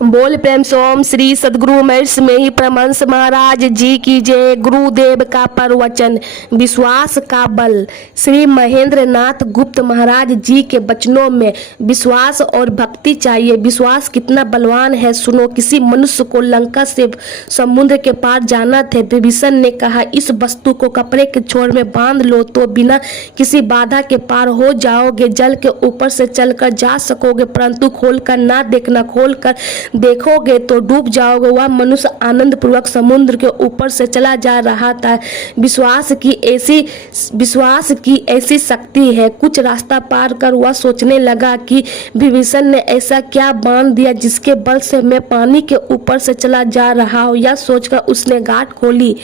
बोल प्रेम से ओम श्री सदगुरु महर्षि में ही परमहंस महाराज जी की जय। गुरुदेव का प्रवचन, विश्वास का बल। श्री महेंद्र नाथ गुप्त महाराज जी के वचनों में विश्वास और भक्ति चाहिए। विश्वास कितना बलवान है सुनो। किसी मनुष्य को लंका से समुद्र के पार जाना था। विभीषण ने कहा, इस वस्तु को कपड़े के छोर में बांध लो तो बिना किसी बाधा के पार हो जाओगे। जल के ऊपर से चलकर जा सकोगे, परंतु खोलकर ना देखना, खोलकर देखोगे तो डूब जाओगे। वह मनुष्य आनंद पूर्वक समुद्र के ऊपर से चला जा रहा था। विश्वास की ऐसी शक्ति है। कुछ रास्ता पार कर वह सोचने लगा कि विभीषण ने ऐसा क्या बांध दिया जिसके बल से मैं पानी के ऊपर से चला जा रहा हूँ। यह सोचकर उसने गांठ खोली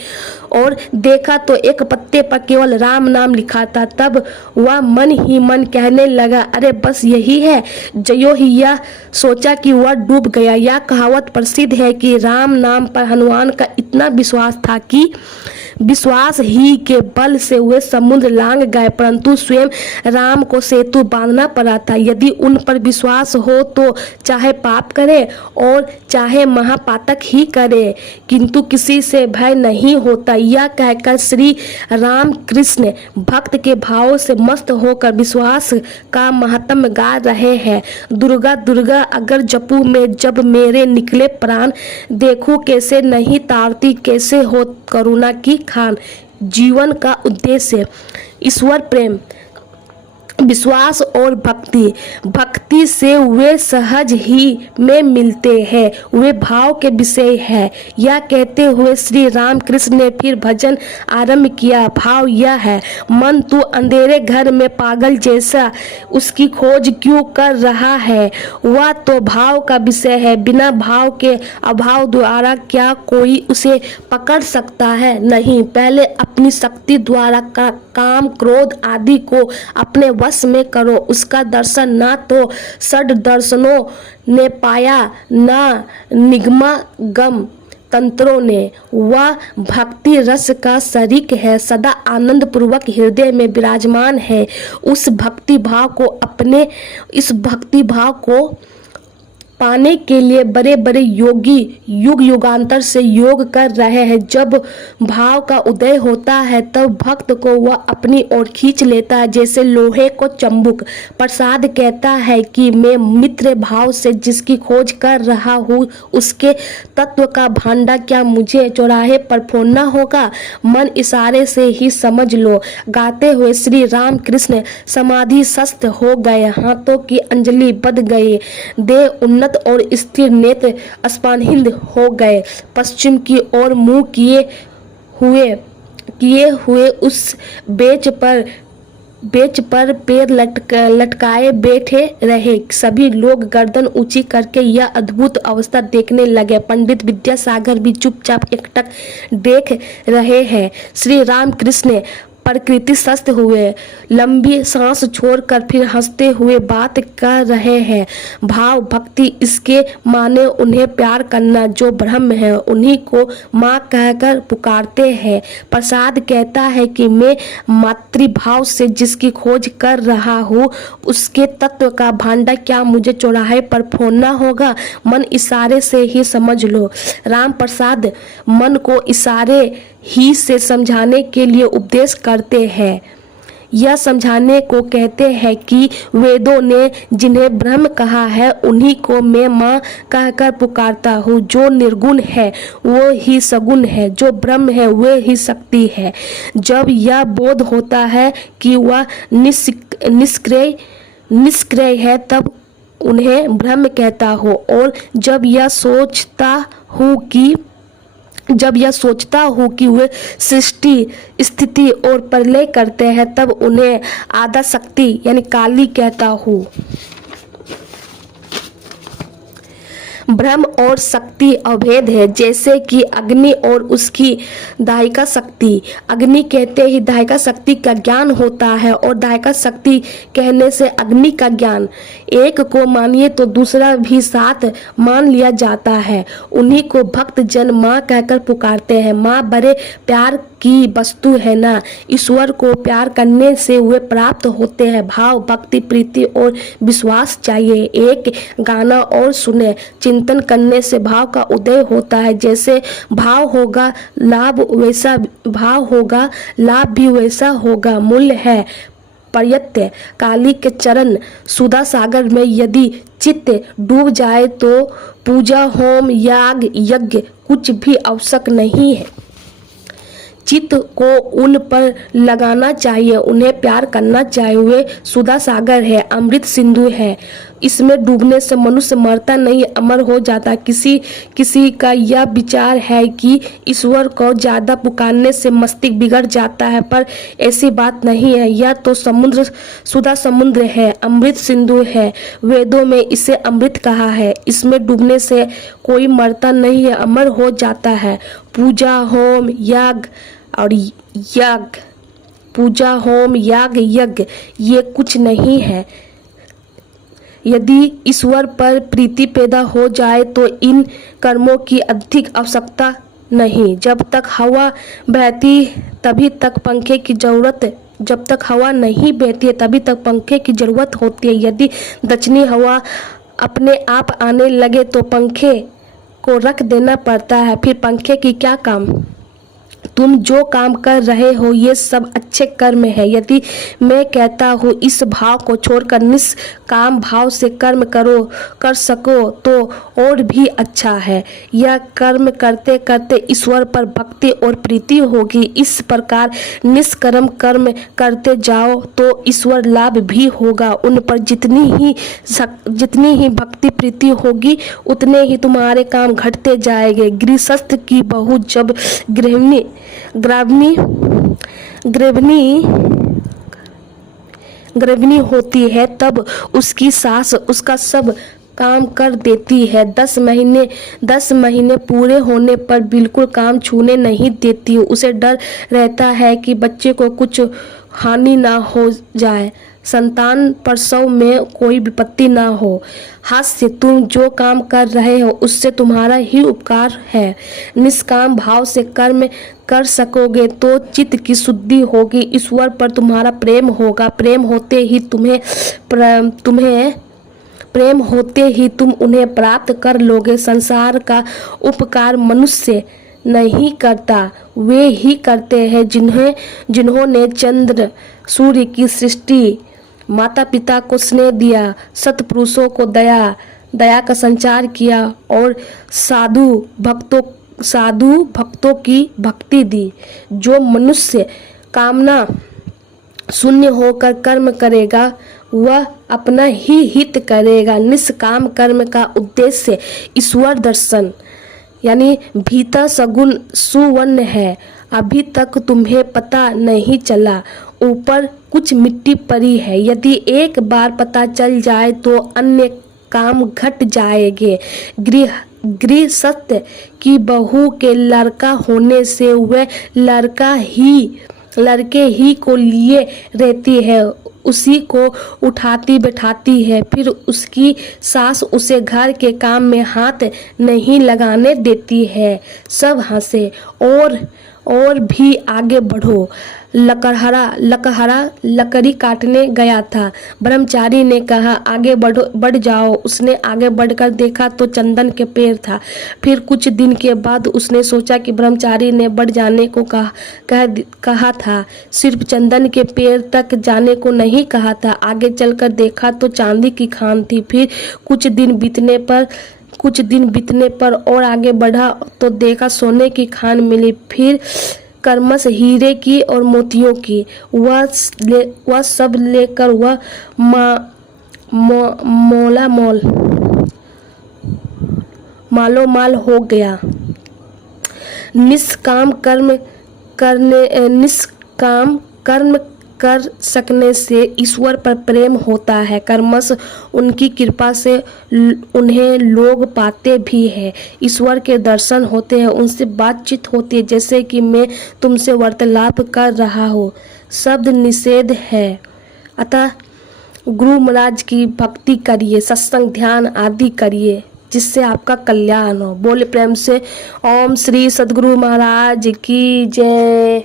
और देखा तो एक पत्ते पर केवल राम नाम लिखा था। तब वह मन ही मन कहने लगा, अरे बस यही है। जयो ही यह सोचा कि वह डूब गया। यह कहावत प्रसिद्ध है कि राम नाम पर हनुमान का इतना विश्वास था कि विश्वास ही के बल से वे समुद्र लांघ गए, परंतु स्वयं राम को सेतु बांधना पड़ा था। यदि उन पर विश्वास हो तो चाहे पाप करे और चाहे महापातक ही करे, किंतु किसी से भय नहीं होता। यह कहकर श्री राम कृष्ण भक्त के भावों से मस्त होकर विश्वास का महात्म्य गा रहे हैं। दुर्गा दुर्गा अगर जपू में जब मेरे निकले प्राण, देखो कैसे नहीं तारती, कैसे हो करुणा की खान। जीवन का उद्देश्य ईश्वर प्रेम, विश्वास और भक्ति। भक्ति से वे सहज ही में मिलते हैं, वे भाव के विषय है। यह कहते हुए श्री राम कृष्ण ने फिर भजन आरंभ किया। भाव यह है, मन तू अंधेरे घर में पागल जैसा उसकी खोज क्यों कर रहा है। वह तो भाव का विषय है। बिना भाव के अभाव द्वारा क्या कोई उसे पकड़ सकता है? नहीं। पहले अपनी शक्ति द्वारा काम क्रोध आदि को अपने वश में करो। उसका दर्शन ना तो षड दर्शनों ने पाया, ना निगमागम तंत्रों ने। वह भक्ति रस का शरीक है, सदा आनंद पूर्वक हृदय में विराजमान है। इस भक्ति भाव को पाने के लिए बड़े बड़े योगी युग युगांतर से योग कर रहे हैं। जब भाव का उदय होता है तब भक्त को वह अपनी ओर खींच लेता है, जैसे लोहे को चुंबक। प्रसाद कहता है कि मैं मित्र भाव से जिसकी खोज कर रहा हूँ, उसके तत्व का भांडा क्या मुझे चौराहे पर फोड़ना होगा? मन इशारे से ही समझ लो। गाते हुए श्री राम कृष्ण समाधिस्थ हो गए, हाथों की अंजलि बध गई, देह उन्नत और स्थिर, नेत्र स्पंदित हो गए। पश्चिम की ओर मुंह किए हुए उस बेंच पर पैर लटकाए बैठे रहे। सभी लोग गर्दन ऊंची करके यह अद्भुत अवस्था देखने लगे। पंडित विद्यासागर भी चुपचाप एकटक देख रहे हैं। श्री राम कृष्ण प्रकृतिस्थ हुए, लंबी सांस छोड़कर फिर हंसते हुए बात कर रहे हैं। भाव भक्ति, इसके माने उन्हें प्यार करना। जो ब्रह्म है उन्हीं को माँ कहकर पुकारते हैं। प्रसाद कहता है कि मैं मातृभाव से जिसकी खोज कर रहा हूँ, उसके तत्व का भांडा क्या मुझे चौराहे पर फोड़ना होगा? मन इशारे से ही समझ लो। राम प्रसाद मन को इशारे ही से समझाने के लिए उपदेश करते हैं। यह समझाने को कहते हैं कि वेदों ने जिन्हें ब्रह्म कहा है उन्हीं को मैं माँ कहकर पुकारता हूँ। जो निर्गुण है वो ही सगुण है, जो ब्रह्म है वह ही शक्ति है। जब यह बोध होता है कि वह निष्क्रिय है तब उन्हें ब्रह्म कहता हूँ, और जब यह सोचता हूँ कि वे सृष्टि स्थिति और प्रलय करते हैं तब उन्हें आद्या शक्ति यानी काली कहता हूँ। ब्रह्म और शक्ति अभेद है, जैसे कि अग्नि और उसकी दाहिका शक्ति। अग्नि कहते ही दाहिका शक्ति का ज्ञान होता है और दाहिका शक्ति कहने से अग्नि का ज्ञान। एक को मानिए तो दूसरा भी साथ मान लिया जाता है। उन्हीं को भक्त जन माँ कहकर पुकारते हैं। माँ बड़े प्यार की वस्तु है ना। ईश्वर को प्यार करने से वे प्राप्त होते हैं। भाव, भक्ति, प्रीति और विश्वास चाहिए। एक गाना और सुने। चिंतन करने से भाव का उदय होता है। जैसे भाव होगा लाभ वैसा भाव होगा, लाभ भी वैसा होगा। मूल्य है प्रयत्न। काली के चरण सुधा सागर में यदि चित्त डूब जाए तो पूजा, होम, याग, यज्ञ कुछ भी आवश्यक नहीं है। चित्त को उन पर लगाना चाहिए, उन्हें प्यार करना चाहिए। वे सुधा सागर है, अमृत सिंधु है। इसमें डूबने से मनुष्य मरता नहीं, अमर हो जाता। किसी का यह विचार है कि ईश्वर को ज्यादा पुकारने से मस्तिष्क बिगड़ जाता है, पर ऐसी बात नहीं है। यह तो समुद्र, सुधा समुद्र है, अमृत सिंधु है। वेदों में इसे अमृत कहा है। इसमें डूबने से कोई मरता नहीं है, अमर हो जाता है। पूजा, होम, याग और यज्ञ, पूजा, होम, याग, यज्ञ ये कुछ नहीं है। यदि ईश्वर पर प्रीति पैदा हो जाए तो इन कर्मों की अधिक आवश्यकता नहीं। जब तक हवा बहती तभी तक पंखे की जरूरत जब तक हवा नहीं बहती है तभी तक पंखे की जरूरत होती है। यदि दक्षिणी हवा अपने आप आने लगे तो पंखे को रख देना पड़ता है। फिर पंखे की क्या काम। तुम जो काम कर रहे हो ये सब अच्छे कर्म है। यदि मैं कहता हूँ इस भाव को छोड़कर निष्काम भाव से कर्म कर सको तो और भी अच्छा है। यह कर्म करते करते ईश्वर पर भक्ति और प्रीति होगी। इस प्रकार निष्कर्म कर्म करते जाओ तो ईश्वर लाभ भी होगा। उन पर जितनी ही भक्ति प्रीति होगी उतने ही तुम्हारे काम घटते जाएंगे। गृहस्थ की बहू जब गृहिणी होती है तब उसकी सास उसका सब काम कर देती है। 10 महीने पूरे होने पर बिल्कुल काम छूने नहीं देती। उसे डर रहता है कि बच्चे को कुछ हानि ना हो जाए, संतान प्रसव में कोई विपत्ति ना हो। हास्य, तुम जो काम कर रहे हो उससे तुम्हारा ही उपकार है। निष्काम भाव से कर्म कर सकोगे तो चित्त की शुद्धि होगी, ईश्वर पर तुम्हारा प्रेम होगा। प्रेम होते ही तुम उन्हें प्राप्त कर लोगे। संसार का उपकार मनुष्य नहीं करता, वे ही करते हैं जिन्होंने चंद्र सूर्य की सृष्टि, माता पिता को स्नेह दिया, सत्पुरुषों को दया का संचार किया और साधु भक्तों की भक्ति दी। जो मनुष्य कामना शून्य होकर कर्म करेगा वह अपना ही हित करेगा। निष्काम कर्म का उद्देश्य ईश्वर दर्शन यानी भीतर सगुण सुवर्ण है। अभी तक तुम्हें पता नहीं चला, ऊपर कुछ मिट्टी पड़ी है। यदि एक बार पता चल जाए तो अन्य काम घट जाएंगे। गृहस्थ की बहू के लड़का होने से वह लड़के ही को लिए रहती है, उसी को उठाती बैठाती है। फिर उसकी सास उसे घर के काम में हाथ नहीं लगाने देती है। सब हंसे और भी आगे बढ़ो। लकहरा लकड़ी काटने गया था। ब्रह्मचारी ने कहा आगे बढ़ जाओ। उसने आगे बढ़कर देखा तो चंदन के पेड़ था। फिर कुछ दिन के बाद उसने सोचा कि ब्रह्मचारी ने बढ़ जाने को कहा था, सिर्फ चंदन के पेड़ तक जाने को नहीं कहा था। आगे चलकर देखा तो चांदी की खान थी। फिर कुछ दिन बीतने पर और आगे बढ़ा तो देखा सोने की खान मिली। फिर क्रमश हीरे की और मोतियों की। वह सब लेकर वह मालोमाल हो गया। निष्काम कर्म कर सकने से ईश्वर पर प्रेम होता है। कर्मश उनकी कृपा से उन्हें लोग पाते भी हैं। ईश्वर के दर्शन होते हैं, उनसे बातचीत होती है। जैसे कि मैं तुमसे वार्तालाप कर रहा हूँ। शब्द निषेध है, अतः गुरु महाराज की भक्ति करिए, सत्संग ध्यान आदि करिए जिससे आपका कल्याण हो। बोले प्रेम से ओम श्री सद्गुरु महाराज की जय।